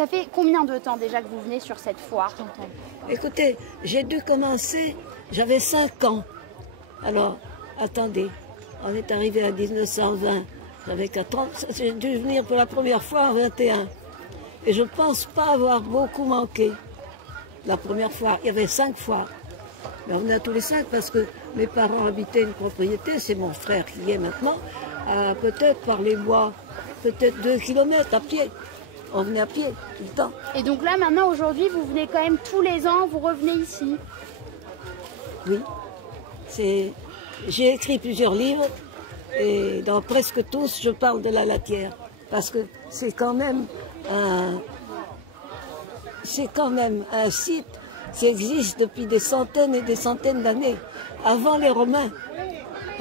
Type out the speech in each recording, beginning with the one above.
Ça fait combien de temps déjà que vous venez sur cette foire? Écoutez, j'ai dû commencer, j'avais 5 ans. Alors, attendez, on est arrivé à 1920, j'avais 4 ans, j'ai dû venir pour la première fois en 21. Et je ne pense pas avoir beaucoup manqué. La première fois, il y avait 5 fois. Mais on venait à tous les 5 parce que mes parents habitaient une propriété, c'est mon frère qui y est maintenant, peut-être par les bois, peut-être 2 kilomètres à pied. On venait à pied tout le temps. Et donc là, maintenant, aujourd'hui, vous venez quand même tous les ans, vous revenez ici? Oui. J'ai écrit plusieurs livres et dans presque tous, je parle de la latière. Parce que c'est quand même un site qui existe depuis des centaines et des centaines d'années, avant les Romains.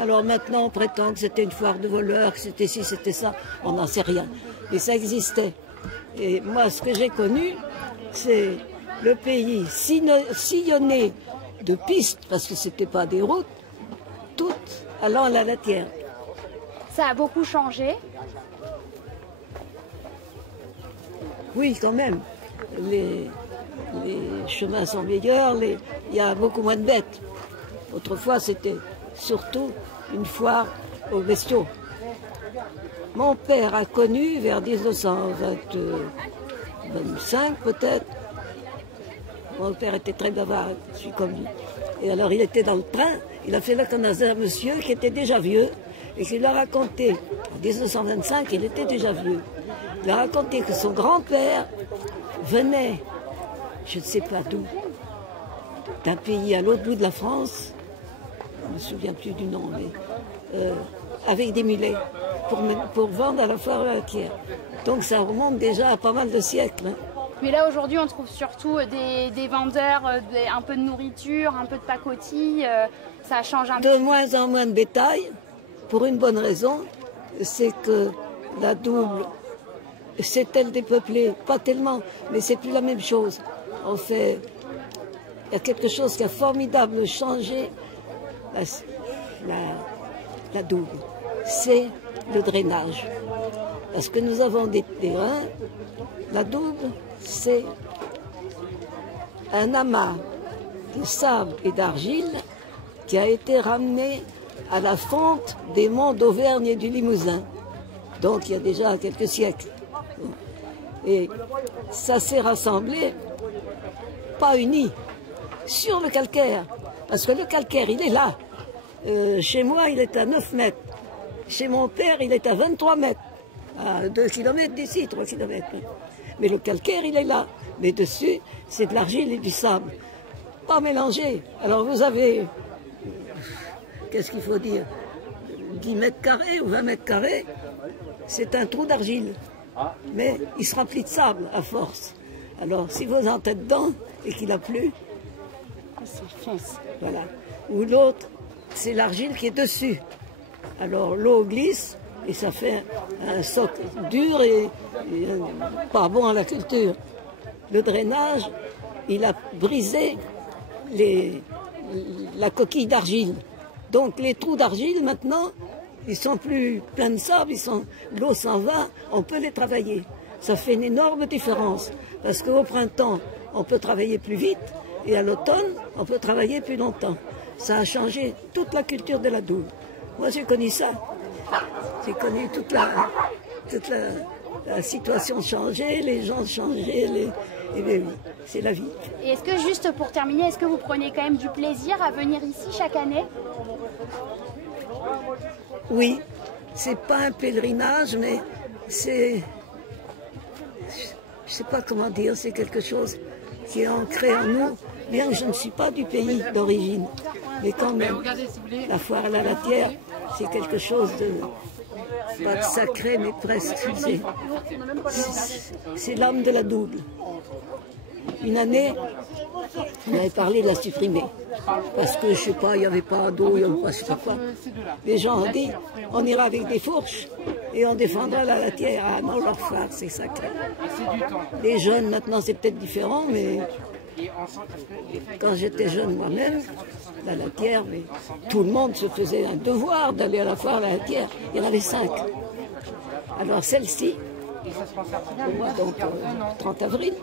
Alors maintenant, on prétend que c'était une foire de voleurs, que c'était ci, c'était ça, on n'en sait rien. Mais ça existait. Et moi, ce que j'ai connu, c'est le pays sillonné de pistes, parce que ce n'était pas des routes, toutes allant à la latière. Ça a beaucoup changé? Oui, quand même. Les chemins sont meilleurs, il y a beaucoup moins de bêtes. Autrefois, c'était surtout une foire aux bestiaux. Mon père a connu, vers 1925 peut-être, mon père était très bavard, je suis comme lui. Et alors il était dans le train, il a fait la connaissance d'un monsieur qui était déjà vieux, et qui lui a raconté, en 1925, il était déjà vieux, il a raconté que son grand-père venait, je ne sais pas d'où, d'un pays à l'autre bout de la France, je ne me souviens plus du nom, mais avec des mulets, pour vendre à la foire à la latière. Donc ça remonte déjà à pas mal de siècles. Hein. Mais là aujourd'hui on trouve surtout des vendeurs, un peu de nourriture, un peu de pacotille, ça change un peu. De moins en moins de bétail, pour une bonne raison, c'est que la Double s'est-elle dépeuplée? Pas tellement, mais c'est plus la même chose. En fait, il y a quelque chose qui a formidable changé la Double. C'est le drainage. Parce que nous avons des terrains, la Double, c'est un amas de sable et d'argile qui a été ramené à la fonte des monts d'Auvergne et du Limousin. Donc il y a déjà quelques siècles. Et ça s'est rassemblé, pas uni, sur le calcaire. Parce que le calcaire, il est là. Chez moi, il est à 9 mètres. Chez mon père, il est à 23 mètres. À 2 km d'ici, 3 km. Mais le calcaire, il est là. Mais dessus, c'est de l'argile et du sable. Pas mélangé. Alors vous avez, qu'est-ce qu'il faut dire, 10 mètres carrés ou 20 mètres carrés, c'est un trou d'argile. Mais il se remplit de sable à force. Alors si vous entrez dedans et qu'il a plu, voilà. Ou l'autre, c'est l'argile qui est dessus. Alors l'eau glisse et ça fait un socle dur et pas bon à la culture. Le drainage, il a brisé la coquille d'argile. Donc les trous d'argile maintenant, ils sont plus pleins de sable, l'eau s'en va, on peut les travailler. Ça fait une énorme différence parce qu'au printemps, on peut travailler plus vite et à l'automne, on peut travailler plus longtemps. Ça a changé toute la culture de la Double. Moi, j'ai connu ça. J'ai connu toute la situation changer, les gens changer, et bien oui, c'est la vie. Et est-ce que, juste pour terminer, est-ce que vous prenez quand même du plaisir à venir ici chaque année? Oui, c'est pas un pèlerinage, mais c'est, je sais pas comment dire, c'est quelque chose qui est ancré en nous, bien que je ne suis pas du pays d'origine. Mais quand même, la foire à la latière, c'est quelque chose de, pas de sacré, mais presque, c'est l'âme de la Double. Une année, on avait parlé de la supprimer, parce que, je sais pas, il n'y avait pas d'eau, il n'y avait pas, je sais pas quoi. Les gens ont dit, on ira avec des fourches, et on défendra la latière. Ah non, leur foire, c'est sacré. Les jeunes, maintenant, c'est peut-être différent, mais quand j'étais jeune moi-même, la latière, mais tout le monde se faisait un devoir d'aller à la foire à la latière. Il y en avait 5. Alors celle-ci, Et ça se conserve bien, au mois donc, un an. 30 avril,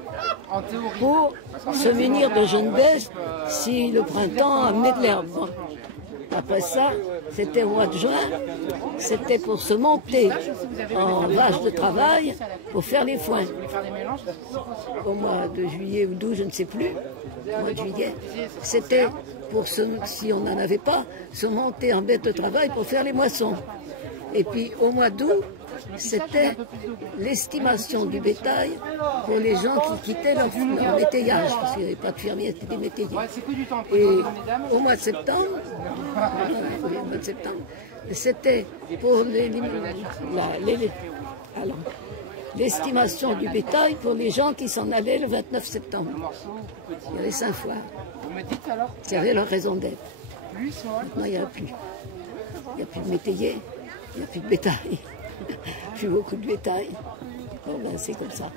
En théorie. pour se munir de jeunes baies si le printemps amenait de l'herbe. Bon. Après ça, c'était au mois de juin, c'était pour se monter en vache de travail pour faire les foins. Vous voulez faire des mélanges, c'est possible. Au mois de juillet ou d'août, je ne sais plus, au mois de juillet, c'était pour, si on n'en avait pas, se monter en bête de travail pour faire les moissons. Et puis au mois d'août, c'était l'estimation du bétail pour les gens qui quittaient leur métayage, parce qu'il n'y avait pas de fermiers, c'était des métayers. Ouais, c'est que du temps. Et au mois de septembre, c'était pour l'estimation du bétail pour les gens qui s'en allaient le 29 septembre. Il y avait 5 fois. Vous me dites alors Qui avaient leur raison d'être. plus, moi. Maintenant, il n'y en a plus. Il n'y a plus de métayers, il n'y a plus de bétail. Plus beaucoup de bétail. Bon, ben, c'est comme ça.